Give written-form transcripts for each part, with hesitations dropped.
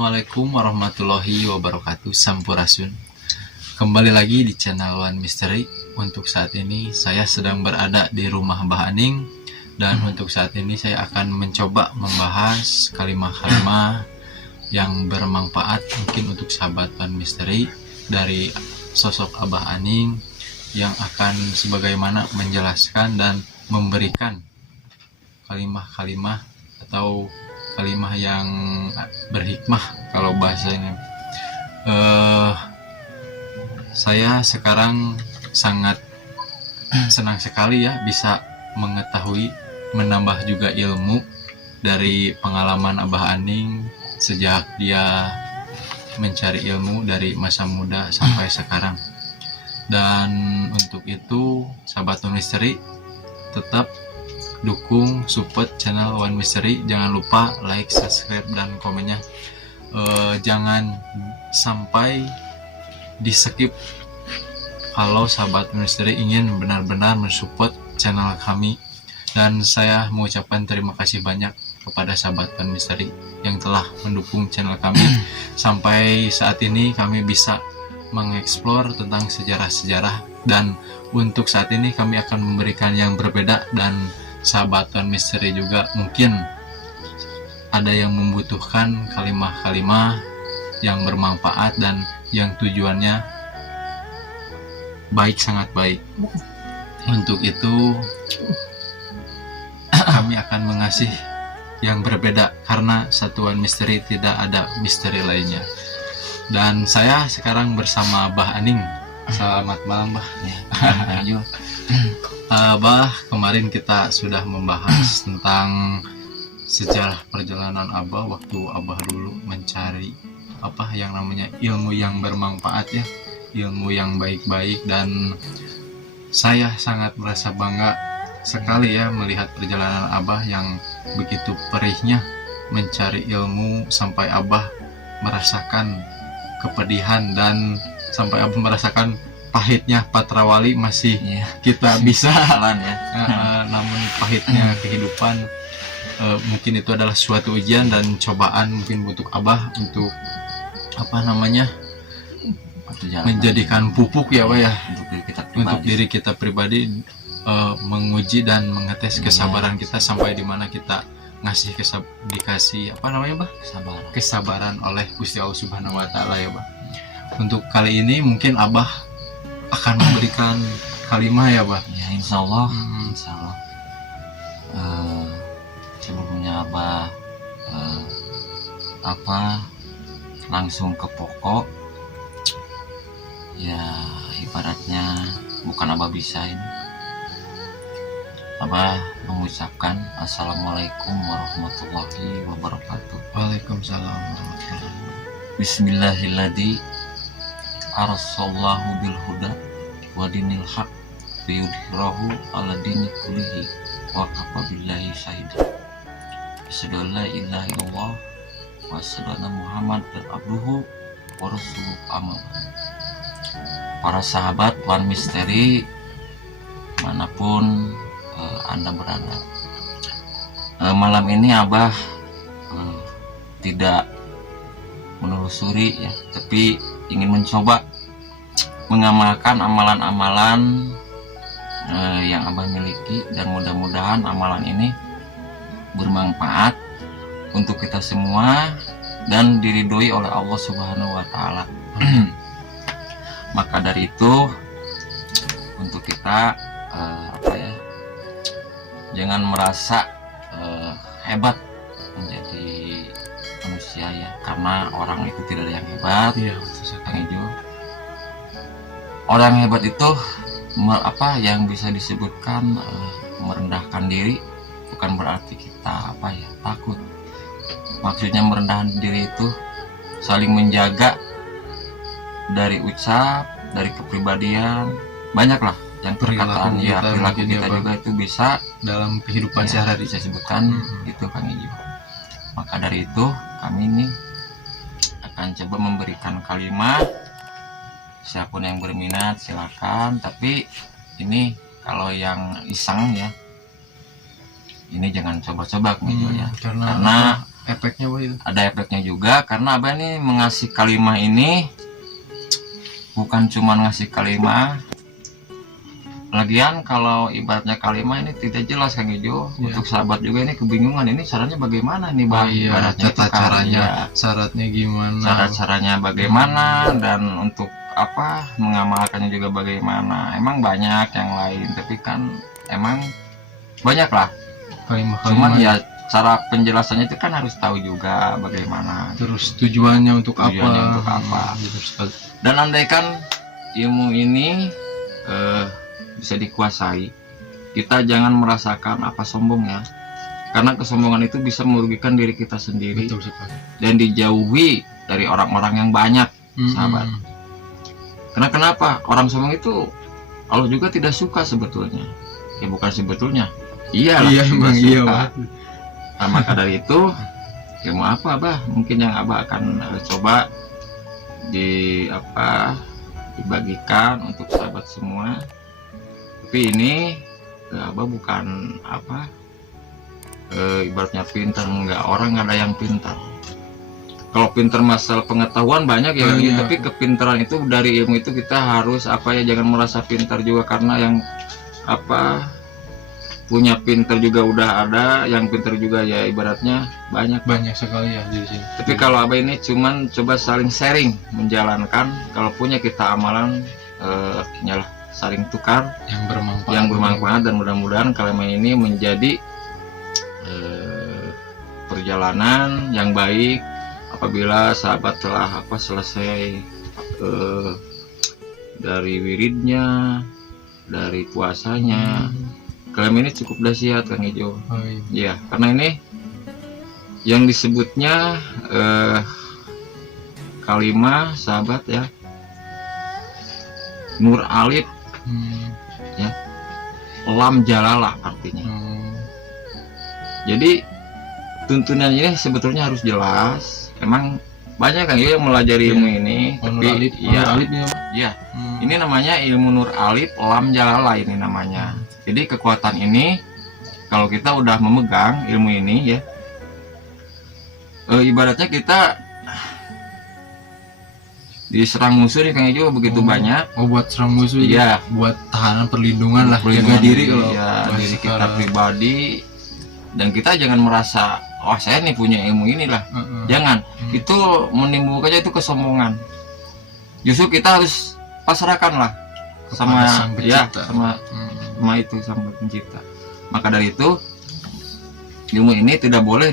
Assalamualaikum warahmatullahi wabarakatuh. Sampurasun. Kembali lagi di channel One Mystery. Untuk saat ini saya sedang berada di rumah Mbah Aning. Dan untuk saat ini saya akan mencoba membahas kalimat-kalimat yang bermanfaat mungkin untuk sahabat One Mystery dari sosok Abah Aning yang akan sebagaimana menjelaskan dan memberikan kalimat-kalimat atau kalimat yang berhikmah kalau bahasanya. Saya sekarang sangat senang sekali ya bisa mengetahui, menambah juga ilmu dari pengalaman Abah Aning sejak dia mencari ilmu dari masa muda sampai sekarang. Dan untuk itu sahabat One Mystery tetap dukung, support channel One Mystery. Jangan lupa like, subscribe, dan komennya. Jangan sampai di skip kalau sahabat One Mystery ingin benar-benar mensupport channel kami. Dan saya mengucapkan terima kasih banyak kepada sahabat One Mystery yang telah mendukung channel kami. Sampai saat ini kami bisa mengeksplor tentang sejarah-sejarah, dan untuk saat ini kami akan memberikan yang berbeda. Dan sahabat One Mystery juga mungkin ada yang membutuhkan kalimat-kalimat yang bermanfaat dan yang tujuannya baik, sangat baik. Untuk itu kami akan mengasih yang berbeda karena satu One Mystery tidak ada misteri lainnya. Dan saya sekarang bersama Mbah Aning. Selamat malam, Mbah. Abah, kemarin kita sudah membahas tentang sejarah perjalanan Abah waktu Abah dulu mencari apa yang namanya ilmu yang bermanfaat ya, ilmu yang baik-baik. Dan saya sangat merasa bangga sekali ya melihat perjalanan Abah yang begitu perihnya mencari ilmu sampai Abah merasakan kepedihan dan sampai Abah merasakan pahitnya Patrawali masih kita bisa ya. Namun pahitnya kehidupan mungkin itu adalah suatu ujian dan cobaan mungkin untuk Abah untuk apa namanya menjadikan pupuk ya Pak ya untuk diri kita pribadi, menguji dan mengetes kesabaran kita sampai di mana kita ngasih dikasih apa namanya Bah? Kesabaran oleh Gusti Allah Subhanahu wa taala ya Bah. Untuk kali ini mungkin Abah akan memberikan kalimat ya Bah. Ya insya Allah. Sebelumnya Abah langsung ke pokok ya, ibaratnya bukan Abah bisa ini. Abah mengucapkan Assalamualaikum warahmatullahi wabarakatuh. Waalaikumsalam warahmatullahi wabarakatuh. Bismillahirrahmanirrahim. Arsallahu bil huda wa dinil haq liyudhhirahu ala dini kullihi wa kafa billahi syahida. Asyhadu an la ilaha illallah wa asyhadu anna Muhammadar abduhu wa rasuluhu. Amma ba'd. Para sahabat One Mystery manapun Anda berada, malam ini Abah tidak menelusuri ya, tapi ingin mencoba mengamalkan amalan-amalan yang Abah miliki, dan mudah-mudahan amalan ini bermanfaat untuk kita semua dan diridhoi oleh Allah Subhanahu wa taala. Maka dari itu untuk kita jangan merasa hebat menjadi manusia ya, karena orang itu tidak ada yang hebat. Iya, orang hebat itu yang bisa disebutkan merendahkan diri, bukan berarti kita takut. Maksudnya merendahkan diri itu saling menjaga dari ucap, dari kepribadian, banyaklah yang perkataan ya, perilaku kita juga itu bisa dalam kehidupan sehari-hari saya sebutkan itu Kang Ijo. Maka dari itu kami ini akan coba memberikan kalimat. Siapapun yang berminat silakan, tapi ini kalau yang iseng ya, ini jangan coba-coba Kang Ijo ya, karena efeknya Bah itu. Ada efeknya juga karena abah nih mengasih kalimah ini bukan cuma ngasih kalimah. Lagian kalau ibaratnya kalimah ini tidak jelas Kang Ijo. Iya. Untuk sahabat juga ini kebingungan, ini caranya bagaimana nih Bang? Iya, Ibaratnya itu tata kan, caranya, ya, syaratnya gimana? cara-caranya bagaimana dan untuk apa mengamalkannya juga bagaimana. Emang banyak yang lain, tapi kan emang banyak lah. Cuman Kalimat-kalimat. ya cara penjelasannya itu kan harus tahu juga bagaimana. Terus tujuannya untuk Tujuannya apa? untuk apa. Betul sekali. Dan andaikan ilmu ini bisa dikuasai, kita jangan merasakan apa sombong ya, karena kesombongan itu bisa merugikan diri kita sendiri. Betul sekali. Dan dijauhi dari orang-orang yang banyak, sahabat. Karena kenapa? Orang sombong itu Allah juga tidak suka sebetulnya. Ya bukan sebetulnya, iyalah, Iya tidak emang iya suka. Bah. Nah, maka dari itu ilmu apa Bah? Mungkin yang Abah akan coba dibagikan untuk sahabat semua. Tapi ini Abah bukan ibaratnya pintar, enggak. Orang nggak ada yang pintar. Kalau pintar masalah pengetahuan banyak ya, Banyak. tapi kepintaran itu dari ilmu itu kita harus jangan merasa pintar juga, karena yang punya pintar juga udah ada, yang pintar juga ya ibaratnya banyak. Banyak sekali ya di sini. Tapi kalau Abah ini cuman coba saling sharing, menjalankan. Kalau punya kita amalan, artinya lah saling tukar yang bermanfaat, dan mudah-mudahan kalimat ini menjadi perjalanan yang baik apabila sahabat telah selesai dari wiridnya, dari puasanya. Kalimat ini cukup dahsyat Kang Ijo. Oh, iya. Ya, karena ini yang disebutnya kalimah sahabat ya, Nur Alif Lam Jalalah artinya. Jadi tuntunan ini sebetulnya harus jelas. Emang banyak kan yang melajari ilmu ini, Nur tapi Alif, ya, Nur Alif ya. ya, ini namanya ilmu Nur Alif Lam Jalalah ini namanya. Jadi kekuatan ini kalau kita udah memegang ilmu ini ya, ibaratnya kita diserang musuh nih Kang Ijo begitu banyak. Oh, buat serang musuh. Iya. Buat tahanan perlindungan lah, Perlindungan jaga diri kalau ya, bahasa diri kita sekarang. pribadi. Dan kita jangan merasa wah saya nih punya ilmu inilah. Jangan. Itu menimbulkannya itu kesombongan. Justru kita harus pasrahkan lah sama Sang ya, Pencipta. sama itu Sang Pencipta. Maka dari itu ilmu ini tidak boleh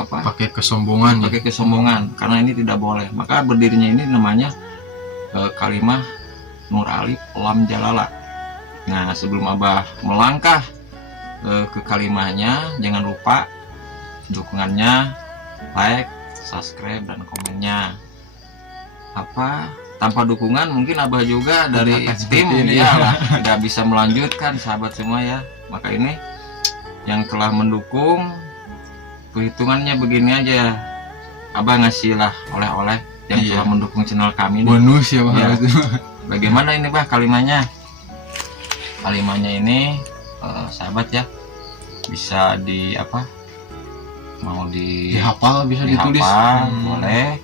pakai kesombongan ya. pakai kesombongan, karena ini tidak boleh. Maka berdirinya ini namanya kalimah Nur Alif Lam Jalalah. Nah, sebelum Abah melangkah ke kalimahnya, jangan lupa dukungannya, like, subscribe, dan komennya. Tanpa dukungan mungkin Abah juga dari akan tim seperti ini, ya ya. lah, tidak bisa melanjutkan sahabat semua ya. Maka ini yang telah mendukung, perhitungannya begini aja, Abah ngasih lah oleh-oleh yang Iya. telah mendukung channel kami ini. Bonus ya Bang. Ya. Itu. Bagaimana ini Bah kalimahnya? Kalimahnya ini sahabat ya, bisa mau Dihafal bisa ditulis. dihafal, boleh.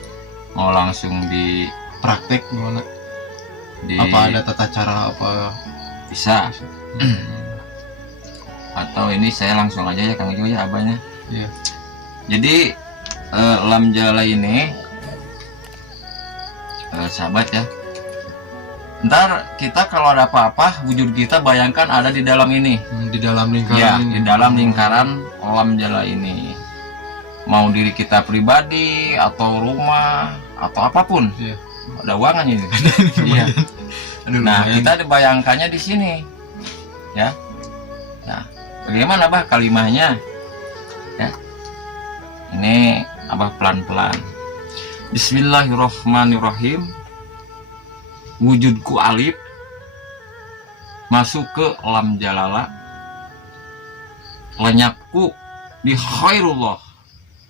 Mau langsung di Praktek gimana? Apa ada tata cara apa? bisa, atau ini saya langsung aja ya Kang Ijo ya Abahnya. Iya. Jadi Lam Jalalah ini sahabat ya, ntar kita kalau ada apa-apa wujud kita bayangkan ada di dalam ini Di dalam lingkaran ya, ini. di dalam lingkaran Lam Jalalah ini, mau diri kita pribadi atau rumah atau apapun. Iya. Ada uangan ini. Iya. Aduh, Nah, lumayan. kita dibayangkannya di sini. Ya. Nah, bagaimana Abah kalimahnya? Ya. Ini Abah pelan-pelan. Bismillahirrahmanirrahim. Wujudku alif masuk ke Lam Jalalah. Lenyapku di khairullah.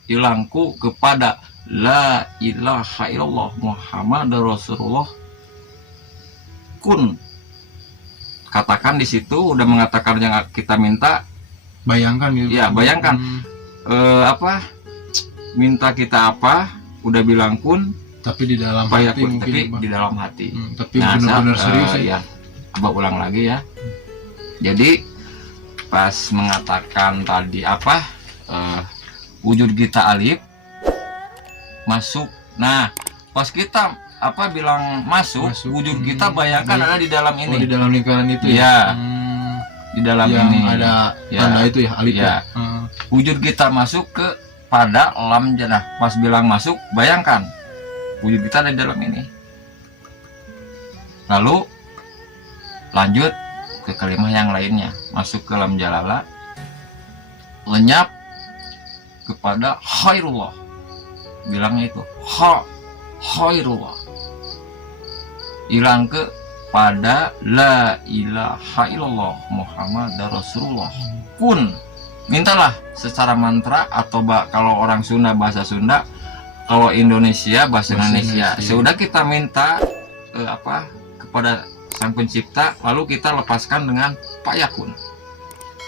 Hilangku kepada la ilaha illallah Muhammad Rasulullah. Kun, katakan di situ udah mengatakan yang kita minta. Bayangkan gitu. Ya, bayangkan. apa minta kita apa udah bilang kun Tapi di dalam apa ya hati kun, mungkin tapi Bang. di dalam hati. Tapi Nah, benar-benar serius ya. ya Abah ulang lagi ya. Jadi pas mengatakan tadi apa wujud kita alif masuk. Nah pas kita apa bilang masuk, wujud kita bayangkan ada di dalam ini. Di dalam lingkaran itu ya. Di dalam yang ini ada tanda itu ya alif ya. Wujud kita masuk ke pada lam janah. Pas bilang masuk, bayangkan wujud kita ada di dalam ini. Lalu lanjut ke kalimat yang lainnya, masuk ke lam jalala, lenyap kepada khairullah. Bilangnya itu khairullah. Hilang ke pada la ilaha illallah Muhammad Rasulullah. Kun, mintalah secara mantra atau kalau orang Sunda bahasa Sunda, kalau Indonesia bahasa Indonesia. Sudah kita minta apa kepada Sang Pencipta, lalu kita lepaskan dengan payakun.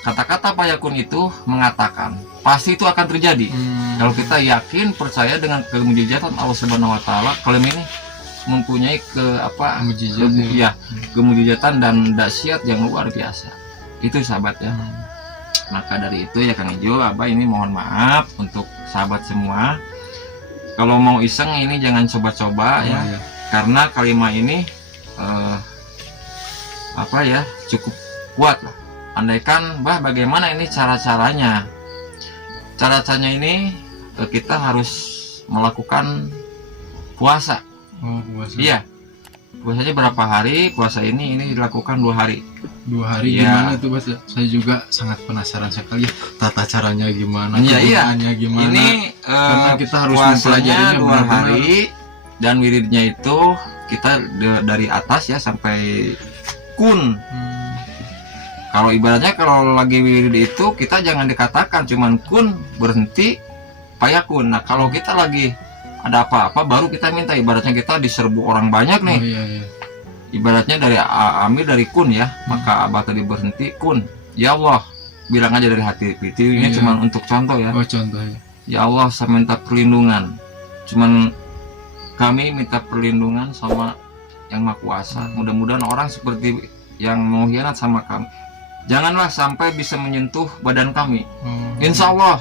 Kata-kata payakun itu mengatakan pasti itu akan terjadi. Kalau kita yakin percaya dengan kemujizatan Allah Subhanahu wa taala, kalau ini mempunyai kemujizatan dan dahsyat yang luar biasa. Itu sahabat ya. Maka dari itu ya Kang Ijo, Abah ini mohon maaf untuk sahabat semua. Kalau mau iseng ini jangan coba-coba ya. Karena kalimat ini cukup kuat lah. Andaikan bagaimana ini cara-caranya. Cara-caranya ini kita harus melakukan puasa. Puasa. Iya. Puasanya berapa hari? Puasa ini dilakukan 2 hari. 2 hari gimana tuh Mas? Saya juga sangat penasaran sekali ya. Tata caranya gimana? Iya. Gimana? Ini karena kita harus puasanya mempelajarinya 2 hari dan wiridnya itu kita dari atas ya sampai kun. Kalau ibaratnya kalau lagi wirid itu kita jangan dikatakan cuman kun berhenti payakun. Nah kalau kita lagi ada apa-apa baru kita minta, ibaratnya kita diserbu orang banyak nih. Ibaratnya dari ambil dari kun ya, maka Abah tadi berhenti kun. Ya Allah, bilang aja dari hati. Ini cuma untuk contoh ya. Contoh ya. Ya Allah, saya minta perlindungan. Cuman kami minta perlindungan sama Yang Maha Kuasa. Mudah-mudahan orang seperti yang mau hianat sama kami janganlah sampai bisa menyentuh badan kami. Insya Allah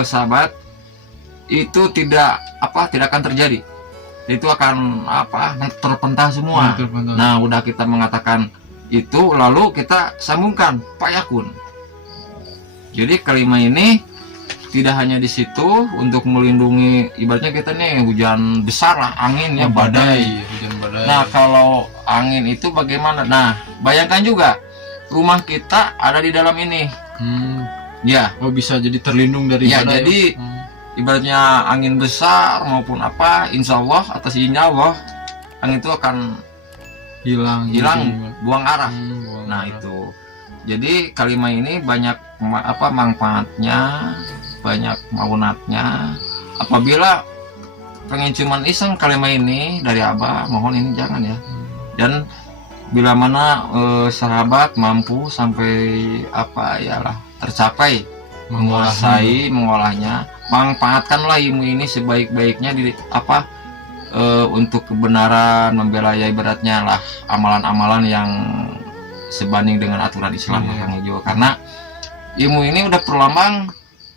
sahabat itu tidak akan terjadi. Itu akan terpental semua. Nah udah kita mengatakan itu, lalu kita sambungkan payakun. Jadi kalimat ini tidak hanya di situ untuk melindungi, ibaratnya kita nih hujan besar lah, angin ya, badai. Nah kalau angin itu bagaimana? Nah bayangkan juga rumah kita ada di dalam ini. Ya. Bisa jadi terlindung dari ya. Jadi ibaratnya angin besar maupun apa, insya Allah atas izinnya Allah angin itu akan hilang buang arah. Nah itu. Jadi kalimat ini banyak manfaatnya, banyak maunatnya. Apabila pengen cuman iseng kalimat ini dari Abah, mohon ini jangan ya. Dan bila mana sahabat mampu sampai tercapai menguasai mengolahnya, manfaatkanlah ilmu ini sebaik-baiknya untuk kebenaran, membela ya ibaratnya lah amalan-amalan yang sebanding dengan aturan Islam Kang Ijo. Karena ilmu ini udah perlambang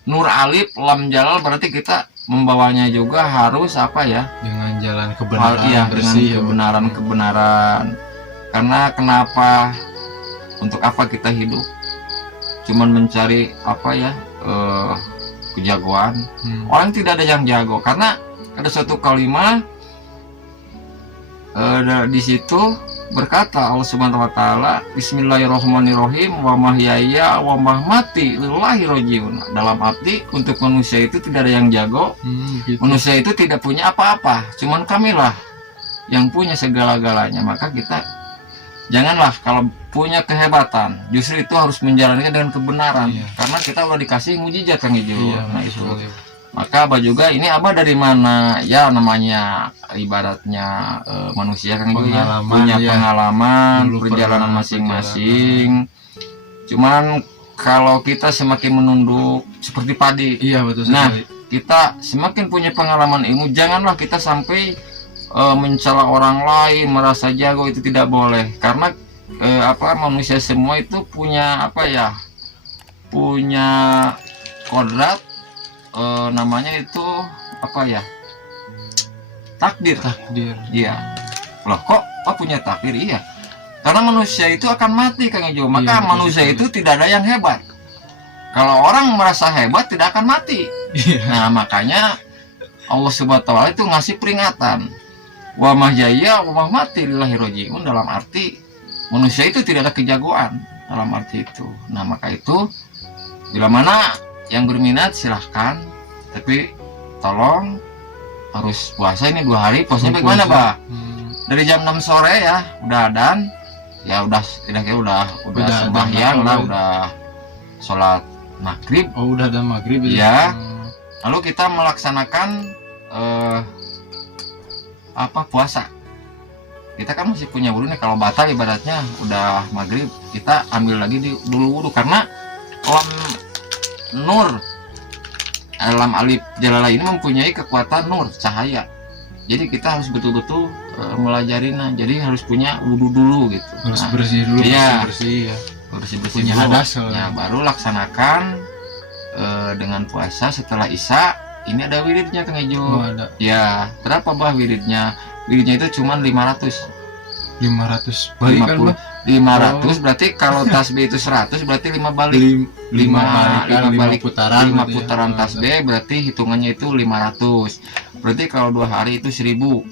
nur alif lam jalal, berarti kita membawanya juga harus dengan jalan kebenaran bersih, dengan kebenaran. Karena kenapa, untuk apa kita hidup? Cuman mencari kejagoan. Orang tidak ada yang jago, karena ada suatu kalimat di situ berkata Allah Subhanahu wa taala, Bismillahirrahmanirrahim, wa mahyaya wa mamati lillahi rojiun. Dalam arti untuk manusia itu tidak ada yang jago. Manusia itu tidak punya apa-apa, cuman kamilah yang punya segala-galanya. Maka kita janganlah kalau punya kehebatan, justru itu harus menjalankan dengan kebenaran. Karena kita udah dikasih mujizat Kang Ijo. Nah itu. Maka Abah juga ini Abah dari mana ya, namanya ibaratnya manusia Kang Ijo ya, punya pengalaman perjalanan masing-masing. Cuman kalau kita semakin menunduk seperti padi. Iya betul Nah, sekali. kita semakin punya pengalaman ilmu, janganlah kita sampai mencela orang lain, merasa jago, itu tidak boleh. Karena manusia semua itu punya punya kodrat, namanya itu takdir. Takdir. Iya. Loh, kok punya takdir? Iya. Karena manusia itu akan mati, Kang Ejo. Maka betul manusia sekali. itu tidak ada yang hebat. Kalau orang merasa hebat tidak akan mati. Iya. Nah, makanya Allah Subhanahu wa taala itu ngasih peringatan. Wa mahjaya wa mati lillahi rojiun, dalam arti manusia itu tidak ada kejagoan, dalam arti itu. Nah, maka itu bila mana yang berminat silahkan, tapi tolong harus puasa ini 2 hari. Puasanya bagaimana, Bah? Dari jam 6 sore ya udah adan, ya udah sembahyang lah, udah sholat maghrib. Oh, udah ada maghrib itu. Ya. Lalu kita melaksanakan puasa. Kita kan masih punya wudhu nih. Kalau batal ibaratnya udah maghrib, kita ambil lagi dulu wudhu, karena alam nur, alam alif jalala ini mempunyai kekuatan nur, cahaya. Jadi kita harus betul-betul melajarinya. Jadi harus punya wudhu dulu gitu. Harus bersih dulu. Iya. Bersih ya. Bersih Punya dulu. hadas soalnya. Ya, baru laksanakan dengan puasa. Setelah isya ini ada wiridnya, Kang Ejo. Oh, ada Ya, berapa Bah wiridnya? Wiridnya itu cuma 500. 500 balik kan, Bah? 500 berarti kalau tasbih itu 100 berarti 5 balik. 5 putaran. 5 berarti ya. putaran tasbih berarti hitungannya itu 500. Berarti kalau 2 hari itu 1000.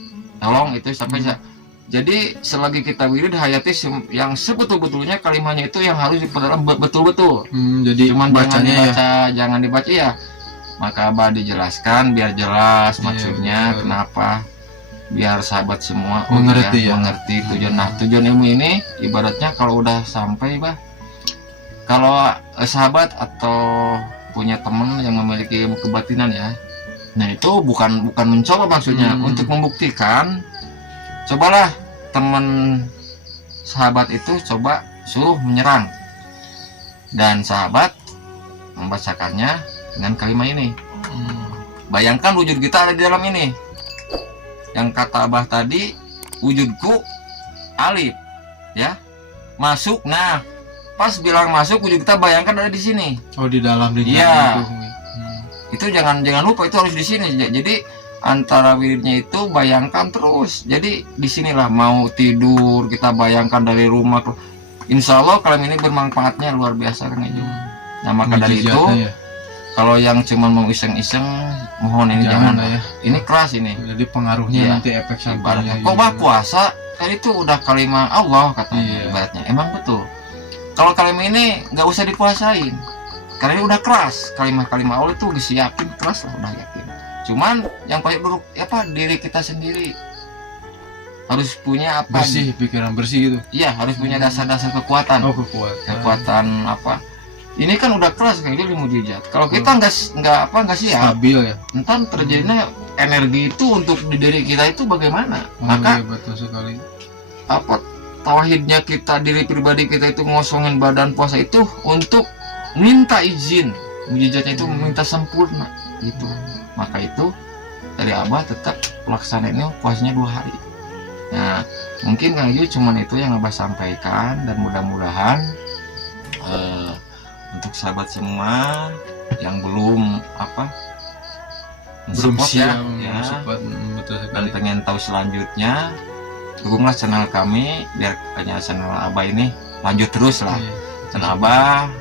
Tolong itu sampai jadi selagi kita wirid hayati yang sebetul-betulnya kalimatnya itu yang harus diperdalam betul-betul. Jadi Cuman bacanya jangan dibaca ya. Maka Abah dijelaskan biar jelas maksudnya, betul. Kenapa, biar sahabat semua Mengerti ya. mengerti tujuan. Nah, tujuan ilmu ini ibaratnya kalau udah sampai, Bah, kalau sahabat atau punya teman yang memiliki ilmu kebatinan ya, nah itu bukan mencoba maksudnya, untuk membuktikan. Cobalah teman sahabat itu coba suruh menyerang, dan sahabat membacakannya dengan kalimat ini. Bayangkan wujud kita ada di dalam ini. Yang kata Abah tadi, wujudku alif, ya, masuk. Nah, pas bilang masuk, wujud kita bayangkan ada di sini. Oh, di dalam Iya. itu. Itu jangan lupa, itu harus di sini. Jadi antara wiridnya itu bayangkan terus. Jadi disinilah mau tidur kita bayangkan dari rumah. Insya Allah kalau ini bermanfaatnya luar biasa, Kang Ejo. Nah, maka dari itu Ya. kalau yang cuma mau iseng-iseng, mohon ini jangan. lah ya. Ini keras ini. Jadi pengaruhnya Iya. nanti efek Ibaratnya, sampingnya. kok Bah puasa? Kan itu udah kalimat Allah katanya. Iya. Ibaratnya emang betul. Kalau kalimat ini nggak usah dipuasain, karena ini udah keras. Kalimat-kalimat Allah itu disiapin keras lah, udah yakin. Cuman yang paling buruk diri kita sendiri harus punya bersih, pikiran bersih gitu. Iya, harus punya dasar-dasar kekuatan. Oh, Kekuatan ini kan udah keras kayak gini mujizat. Kalau kita nggak siap, stabil ya. entar terjadinya energi itu untuk di diri kita itu bagaimana? Maka iya, betul sekali. tauhidnya kita, diri pribadi kita itu ngosongin badan puasa itu untuk minta izin. Mujizatnya itu meminta sempurna gitu. Maka itu dari Abah tetap pelaksanaannya puasanya 2 hari. Nah, mungkin Kang Yu cuman itu yang Abah sampaikan, dan mudah-mudahan untuk sahabat semua yang belum Siap, dan betul sekali. pengen tahu selanjutnya, dukunglah channel kami biar channel Abah ini lanjut terus lah. Iya. Dan Abah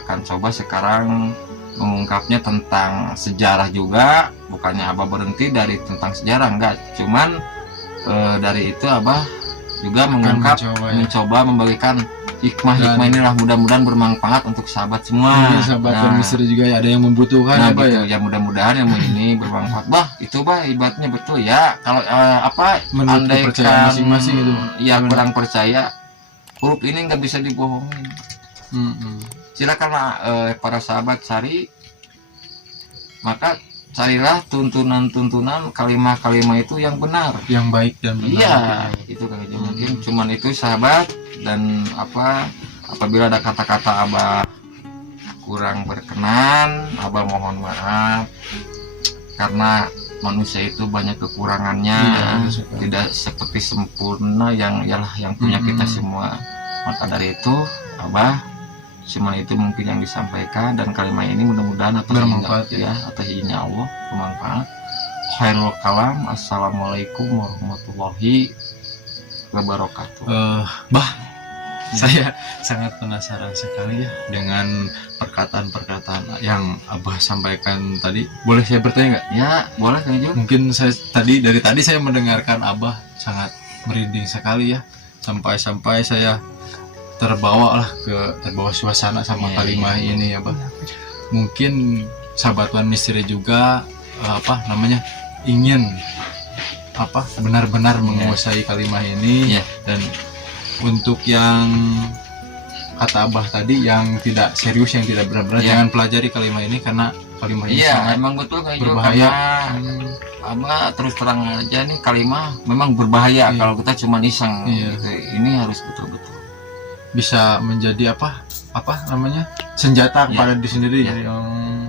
akan coba sekarang mengungkapnya tentang sejarah juga. Bukannya Abah berhenti dari tentang sejarah, enggak, cuman dari itu Abah juga mencoba membagikan hikmah inilah, mudah-mudahan bermanfaat untuk sahabat semua. Sahabat pemisteri juga ya, ada yang membutuhkan nah, gitu, ya mudah-mudahan yang ini bermanfaat. Bah, itu Bah ibaratnya betul ya. Kalau menurut kepercayaan masing-masing itu ya kurang percaya, huruf ini nggak bisa dibohongin. Silakanlah para sahabat cari, maka carilah tuntunan kalimat-kalimat itu yang benar, yang baik dan benar. Iya, itu kan mungkin cuman itu sahabat. Dan Apabila ada kata-kata Abah kurang berkenan, Abah mohon maaf, karena manusia itu banyak kekurangannya, tidak seperti sempurna yang punya kita semua. Maka dari itu Abah cuma itu mungkin yang disampaikan, dan kalimat ini mudah-mudahan bermanfaat ya, atas izin Allah bermanfaat. Khairul kalam. Assalamualaikum warahmatullahi wabarakatuh. Bah, saya sangat penasaran sekali ya dengan perkataan-perkataan yang Abah sampaikan tadi. Boleh saya bertanya nggak? Ya, boleh Kang Ju. Mungkin dari tadi saya mendengarkan Abah sangat merinding sekali ya, sampai saya terbawa suasana sama kalimat ini ya, Bah. Mungkin sahabat Tuhan Misteri juga ingin benar-benar menguasai kalimat ini. Dan untuk yang kata Abah tadi yang tidak serius, yang tidak benar-benar, jangan pelajari kalimat ini karena kalimat ini sangat emang betul Kang Ju, berbahaya. Abah terus terang aja nih, kalimat memang berbahaya kalau kita cuma iseng gitu. Ini harus betul-betul bisa menjadi senjata kepada diri sendiri.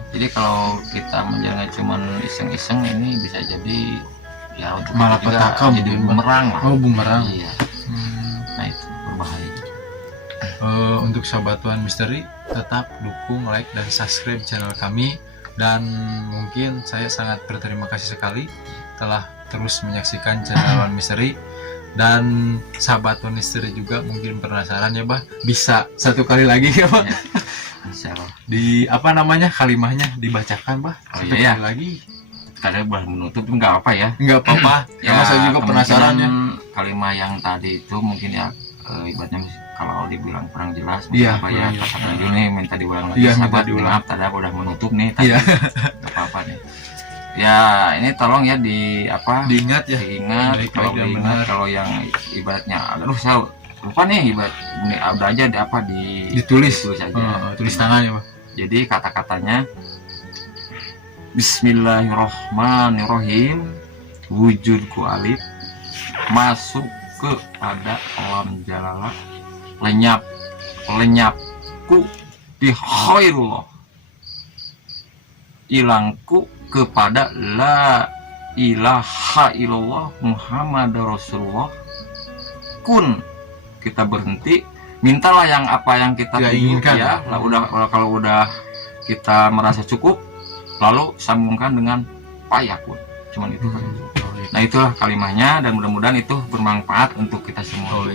Jadi kalau kita menjalannya cuma iseng-iseng, ini bisa jadi ya untuk malapetaka, jadi bumerang lah. Bumerang. Iya. Nah itu berbahaya. Untuk sahabat Tuhan Misteri, tetap dukung, like dan subscribe channel kami, dan mungkin saya sangat berterima kasih sekali telah terus menyaksikan channel Tuhan Misteri. Dan sahabat Tuhan Misteri juga mungkin penasaran ya, Bah, bisa satu kali lagi ya, Bah? Di kalimahnya dibacakan, Bah, satu kali lagi. Kadang boleh menutup nggak apa ya? Nggak apa-apa. Karena saya juga penasaran ya. Kalimat yang tadi itu mungkin ya ibaratnya kalau dibilang kurang jelas, kata ini minta diulang lagi. Sahabat, maaf tadi udah menutup nih. Nggak apa-apa nih. Ya ini tolong ya diingat kalau yang ibaratnya saya lupa nih, ibarat ini ada aja ditulis aja, tulis tangan ya, Pak. Jadi kata-katanya Bismillahirrahmanirrahim, wujudku alif masuk ke pada alam jalalah, lenyapku di khairullah, ilangku kepada la ilaha illallah Muhammad Rasulullah. Kun, kita berhenti, mintalah yang kita inginkan ya. Kalau udah kita merasa cukup, lalu sambungkan dengan payakun. Cuman itu kan. Nah itulah kalimatnya, dan mudah-mudahan itu bermanfaat untuk kita semua.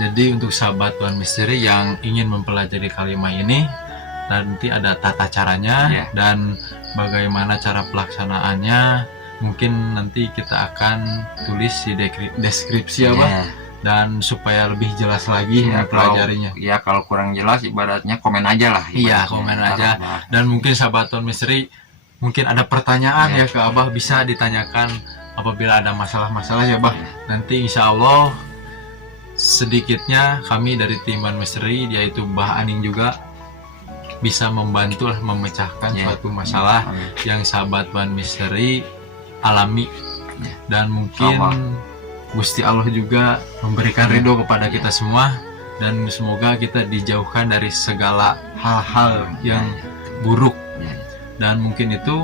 Jadi untuk sahabat Tuhan Misteri yang ingin mempelajari kalimat ini, nanti ada tata caranya dan bagaimana cara pelaksanaannya. Mungkin nanti kita akan tulis di deskripsi dan supaya lebih jelas lagi mempelajarinya. Kalau kurang jelas ibaratnya komen aja lah. Komen aja. Dan mungkin sahabat Tuhan Misteri mungkin ada pertanyaan ke Abah, bisa ditanyakan apabila ada masalah-masalah ya, Bah. Nanti insya Allah sedikitnya kami dari tim Tuhan Misteri, yaitu Bah Aning juga bisa membantu memecahkan suatu masalah yang sahabat Tuhan Misteri alami. Dan mungkin Gusti Allah juga memberikan ridho kepada kita semua, dan semoga kita dijauhkan dari segala hal-hal yang buruk. Dan mungkin itu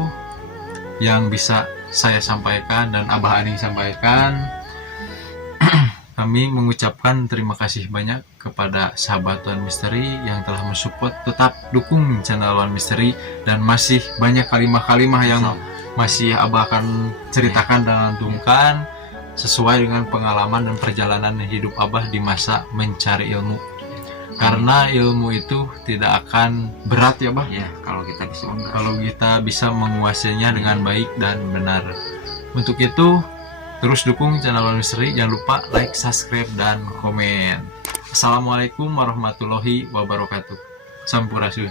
yang bisa saya sampaikan dan Abah Aning sampaikan. Kami mengucapkan terima kasih banyak kepada sahabat Tuhan Misteri yang telah mensupport. Tetap dukung channel Tuhan Misteri, dan masih banyak kalimah-kalimah yang masih Abah akan ceritakan dan lantunkan sesuai dengan pengalaman dan perjalanan hidup Abah di masa mencari ilmu. Karena ilmu itu tidak akan berat ya, Bah. Kalau kita bisa menguasainya dengan baik dan benar. Untuk itu terus dukung channel Tuhan Misteri, jangan lupa like, subscribe, dan komen. Assalamualaikum warahmatullahi wabarakatuh. Sampurasun.